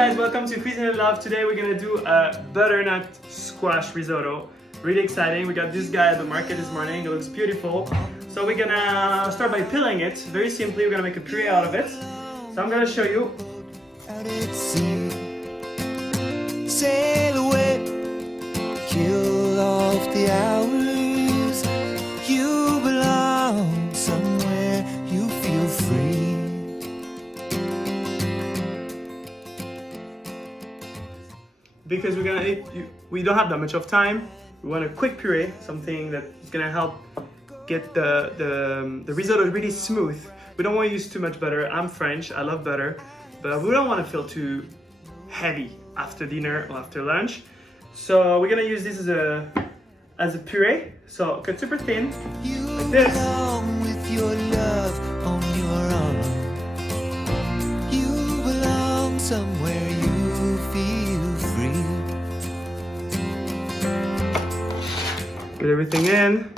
guys, welcome to Cuisine and Love. Today we're gonna do a butternut squash risotto. Really exciting. We got this guy at the market this morning. It looks beautiful. So we're gonna start by peeling it. Very simply, we're gonna make a puree out of it. So I'm gonna show you. Out at sea, sail away, kill off the hours. You belong somewhere, you feel free. Because we're gonna eat, we don't have that much of time. We want a quick puree, something that is gonna help get the risotto really smooth. We don't want to use too much butter. I'm French, I love butter, but we don't want to feel too heavy after dinner or after lunch. So we're gonna use this as a puree. So cut super thin, like this. With your love on your arm, you belong somewhere, you feel free. Put everything in.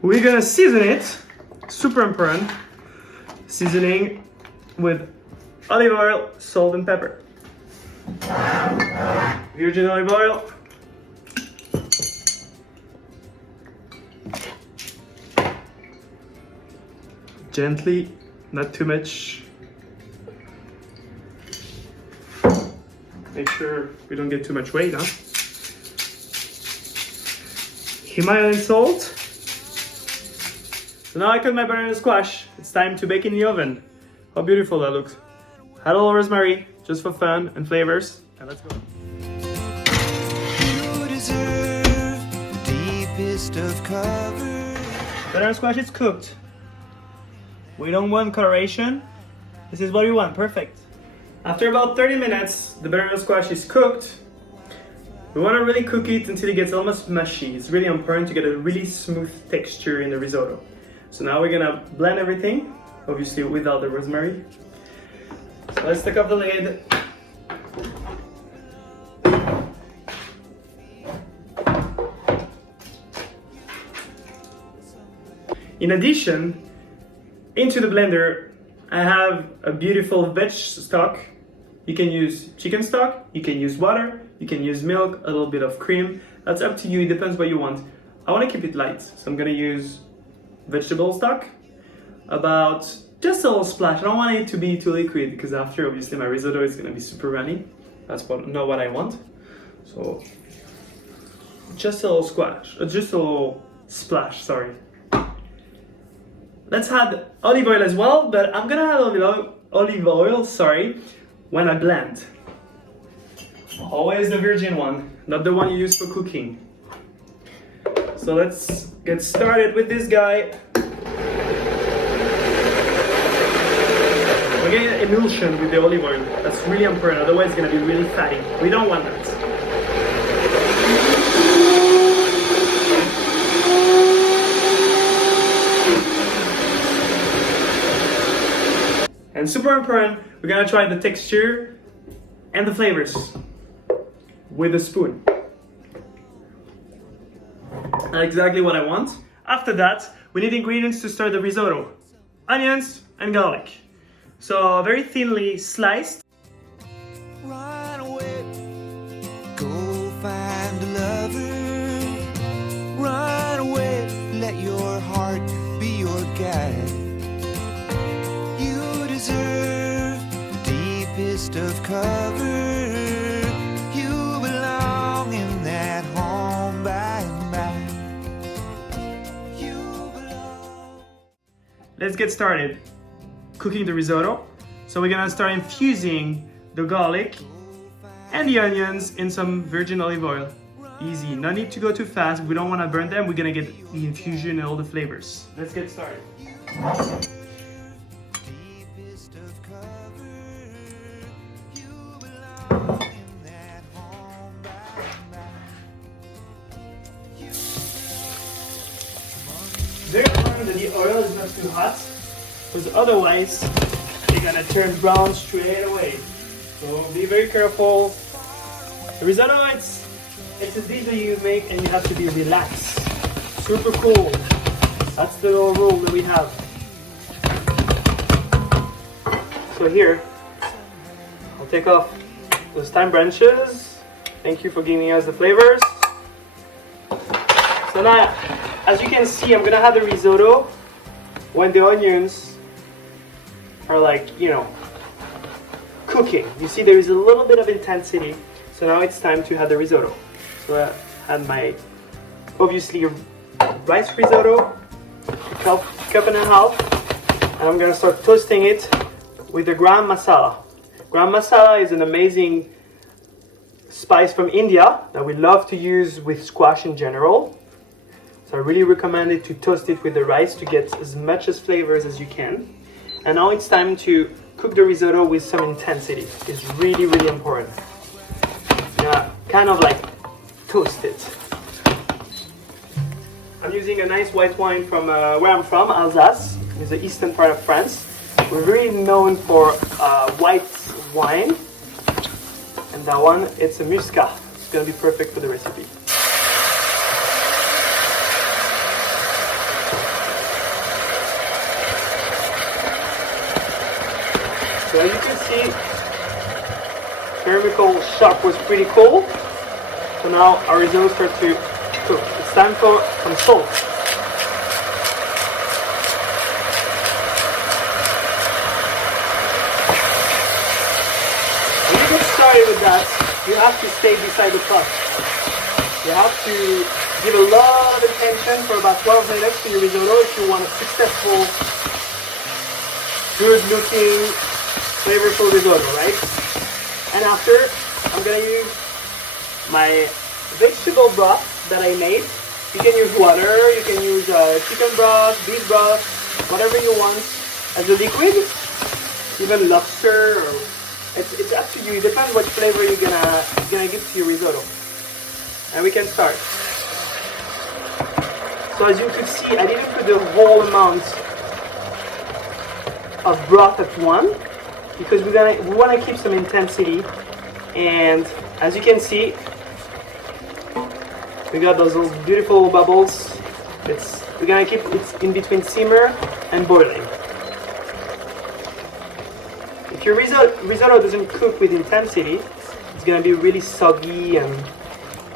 We're gonna season it, super important. Seasoning with olive oil, salt and pepper. Virgin olive oil. Gently, not too much. Make sure we don't get too much weight, huh? Himalayan salt. So now I cut my butternut squash. It's time to bake in the oven. How beautiful that looks. Add a little rosemary, just for fun and flavors. And let's go. You deserve the deepest of cover. Butternut squash is cooked. We don't want coloration. This is what we want, perfect. After about 30 minutes, the butternut squash is cooked. We want to really cook it until it gets almost mushy. It's really important to get a really smooth texture in the risotto. So now we're gonna blend everything, obviously without the rosemary. So let's take off the lid. In addition, into the blender, I have a beautiful veg stock. You can use chicken stock, you can use water, you can use milk, a little bit of cream. That's up to you, it depends what you want. I want to keep it light, so I'm gonna use vegetable stock. About just a little splash. I don't want it to be too liquid because after, obviously, my risotto is gonna be super runny. That's not what I want. So just a little splash, just a little splash, sorry. Let's add olive oil as well, but I'm gonna add olive oil, when I blend. Always the virgin one, not the one you use for cooking. So let's get started with this guy. We're getting an emulsion with the olive oil. That's really important, otherwise it's gonna be really fatty. We don't want that. And super important, we're gonna try the texture and the flavors with a spoon. That's exactly what I want. After that, we need ingredients to start the risotto. Onions and garlic. So very thinly sliced. Run away, go find a lover. Run away, let your heart be your guide. You deserve the deepest of cover. You belong in that home by and by. You belong. Let's get started cooking the risotto. So we're gonna start infusing the garlic and the onions in some virgin olive oil. Easy, no need to go too fast. We don't wanna burn them. We're gonna get the infusion and all the flavors. Let's get started. Deepest of cover. You belong in that home by and by. Very important that the oil is not too hot, because otherwise they're gonna turn brown straight away. So be very careful. The risotto, it's a dish that you make and you have to be relaxed. Super cool. That's the little rule that we have. So here, I'll take off those thyme branches. Thank you for giving us the flavors. So now, as you can see, I'm gonna have the risotto when the onions are like, you know, cooking. You see there is a little bit of intensity. So now it's time to have the risotto. So I had my, obviously, rice risotto, cup and a half. And I'm gonna start toasting it with the gram masala. Gram masala is an amazing spice from India that we love to use with squash in general. So I really recommend it to toast it with the rice to get as much as flavors as you can. And now it's time to cook the risotto with some intensity. It's really, really important. Yeah, kind of like toast it. I'm using a nice white wine from where I'm from, Alsace. It's the eastern part of France. We're really known for white wine. And that one, it's a Muscat. It's gonna be perfect for the recipe. So as you can see, thermal shock was pretty cool. So now our risotto starts to cook. It's time for some salt. When you get started with that, you have to stay beside the pot. You have to give a lot of attention for about 12 minutes to your risotto if you want a successful, good looking, flavorful risotto, right? And after, I'm gonna use my vegetable broth that I made. You can use water, you can use chicken broth, beef broth, whatever you want as a liquid, even lobster, or it's up to you. It depends what flavor you're gonna give to your risotto. And we can start. So as you could see, I didn't put the whole amount of broth at once because we want to keep some intensity. And as you can see, we got those little beautiful bubbles. We're gonna keep it in between simmer and boiling. If your risotto doesn't cook with intensity, it's gonna be really soggy and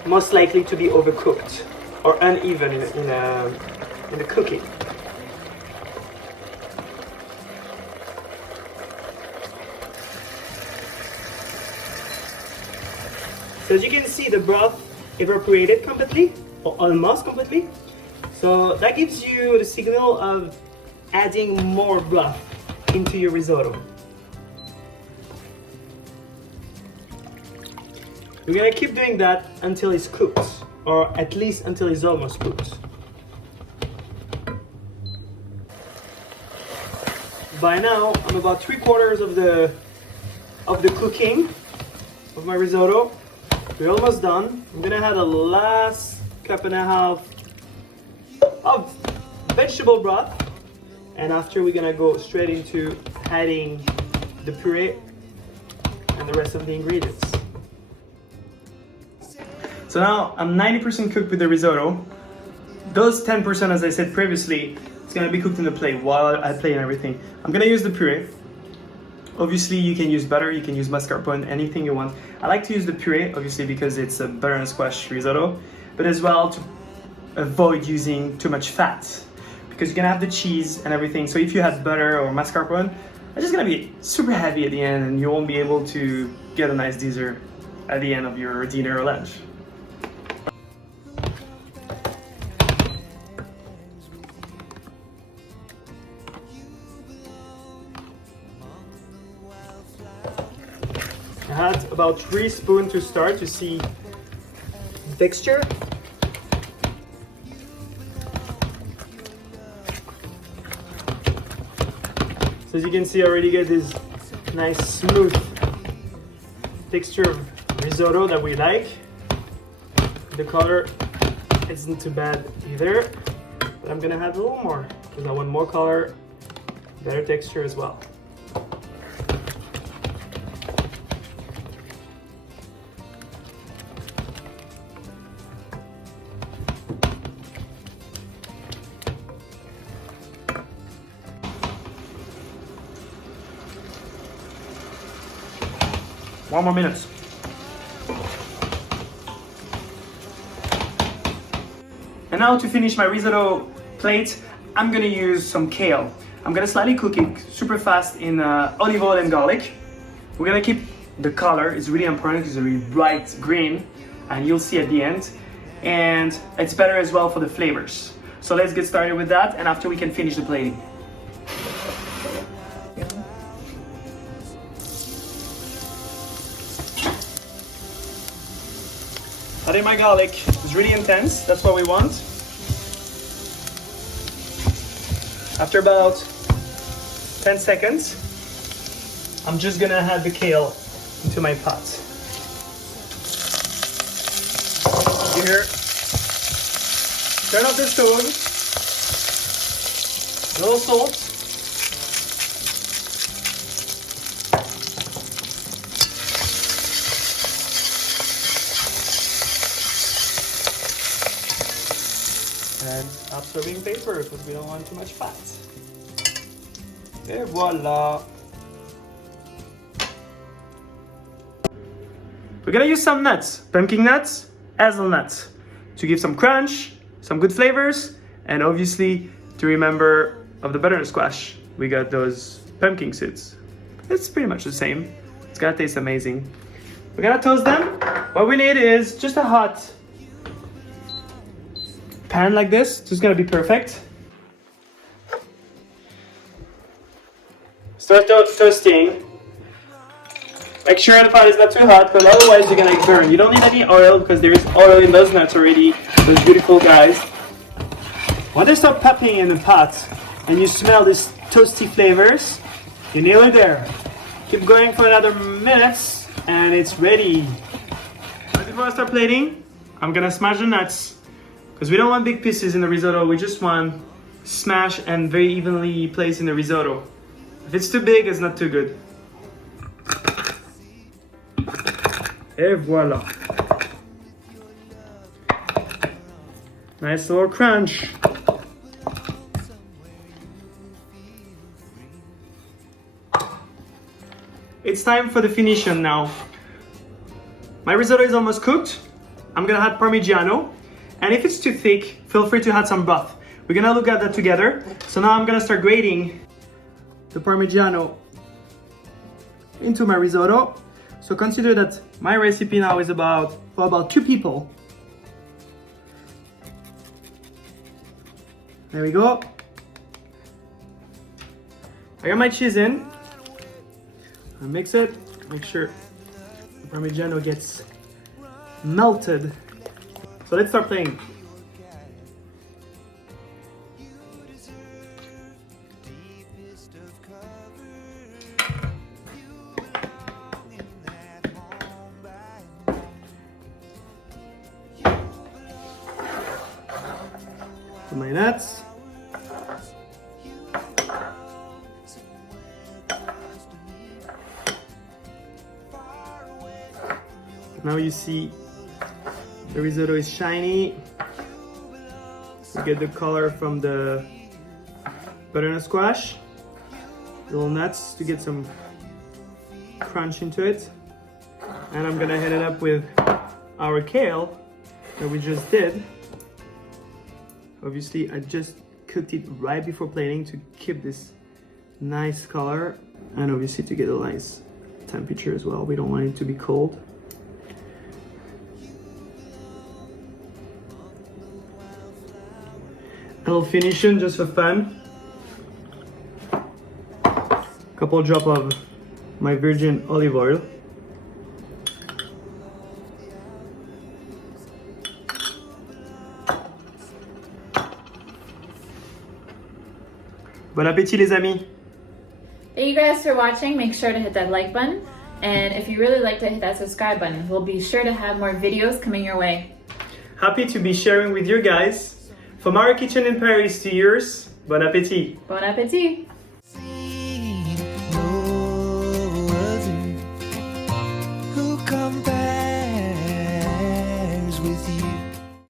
most likely to be overcooked or uneven in the cooking. So as you can see, the broth evaporated completely, or almost completely. So that gives you the signal of adding more broth into your risotto. We're gonna keep doing that until it's cooked, or at least until it's almost cooked. By now, I'm about 3/4 of the cooking of my risotto. We're almost done. I'm gonna add a last cup and a half of vegetable broth, and after we're gonna go straight into adding the puree and the rest of the ingredients. So now I'm 90% cooked with the risotto. Those 10%, as I said previously, it's gonna be cooked in the plate while I plate and everything. I'm gonna use the puree. Obviously, you can use butter, you can use mascarpone, anything you want. I like to use the puree, obviously, because it's a butternut squash risotto, but as well to avoid using too much fat, because you're gonna have the cheese and everything. So if you had butter or mascarpone, it's just gonna be super heavy at the end, and you won't be able to get a nice dessert at the end of your dinner or lunch. I had about 3 spoons to start to see the texture. So as you can see, I already get this nice smooth texture of risotto that we like. The color isn't too bad either, but I'm gonna add a little more because I want more color, better texture as well. One more minute. now to finish my risotto plate, I'm gonna use some kale. I'm gonna slightly cook it super fast in olive oil and garlic. We're gonna keep the color, it's really important, it's a really bright green, and you'll see at the end. And it's better as well for the flavors. So let's get started with that, and after we can finish the plating. Adding my garlic is really intense, that's what we want. After about 10 seconds, I'm just gonna add the kale into my pot. Here, turn off the stove, a little salt, and absorbing paper because we don't want too much fat. Et voila! We're gonna use some nuts, pumpkin nuts, hazelnut, to give some crunch, some good flavors, and obviously to remember of the butternut squash, we got those pumpkin seeds. It's pretty much the same. It's gonna taste amazing. We're gonna toast them. What we need is just a hot pan like this. This is gonna be perfect. Start toasting. Make sure the pot is not too hot, because otherwise you're gonna burn. You don't need any oil because there is oil in those nuts already. Those beautiful guys. When they start popping in the pot and you smell these toasty flavors, you're nearly there. Keep going for another minute and it's ready. But before I start plating, I'm gonna smash the nuts because we don't want big pieces in the risotto. We just want smash and very evenly placed in the risotto. If it's too big, it's not too good. Et voila. Nice little crunch. It's time for the finishing now. My risotto is almost cooked. I'm gonna add Parmigiano. And if it's too thick, feel free to add some broth. We're gonna look at that together. So now I'm gonna start grating the Parmigiano into my risotto. So consider that my recipe now is for about 2 people. There we go. I got my cheese in. I mix it, make sure the Parmigiano gets melted. So let's start playing. My nuts. Now you see the risotto is shiny. You get the color from the butternut squash. Little nuts to get some crunch into it. And I'm gonna head it up with our kale that we just did. Obviously, I just cooked it right before plating to keep this nice color and obviously to get a nice temperature as well. We don't want it to be cold. A little finishing just for fun. Couple drop of my virgin olive oil. Bon appétit les amis! Thank you guys for watching. Make sure to hit that like button. And if you really like to hit that subscribe button, we'll be sure to have more videos coming your way. Happy to be sharing with you guys. From our kitchen in Paris to yours, bon appétit! Bon appétit!